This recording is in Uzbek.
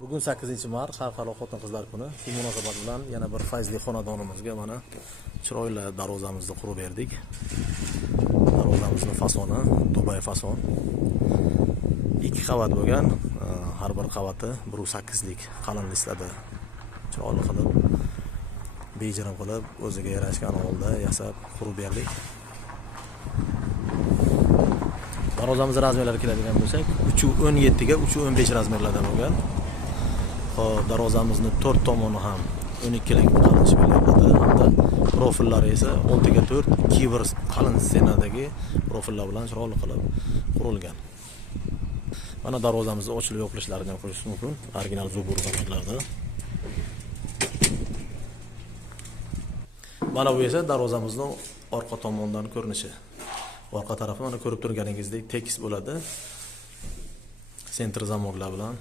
Bugun 8-mart Xalqaro xotin-qizlar kuni. Shu munosabat bilan yana bir fayzli xonadonimizga mana chiroyli darvozamizni qurib berdik. Darvozamizning fasoni Dubay fason. 2 qavat bo'lgan, har bir qavati 1.8 lik qalin lislada chiroyli qilib, bejirim qilib, o'ziga yarashgan holda yasab qurib berdik. Darvozamiz razmerlari keladigan bo'lsak, 3.17 ga 3.15 razmerlarda bo'lgan. Darvozamizning 4 tomoni ham 12 lik qalin shpillarda hamda profillari esa 6 ga 4 2 qalin ssenadagi profillar bilan chiroyli qilib qurilgan. Mana darvozamizni ochilib yopilishlarini ham ko'rish mumkin. Original zubur zamonlarda. Mana bu esa darvozamizning orqa tomonidan ko'rinishi. Orqa tarafi mana ko'rib turganingizdek tekis bo'ladi. Sentr zamoklar bilan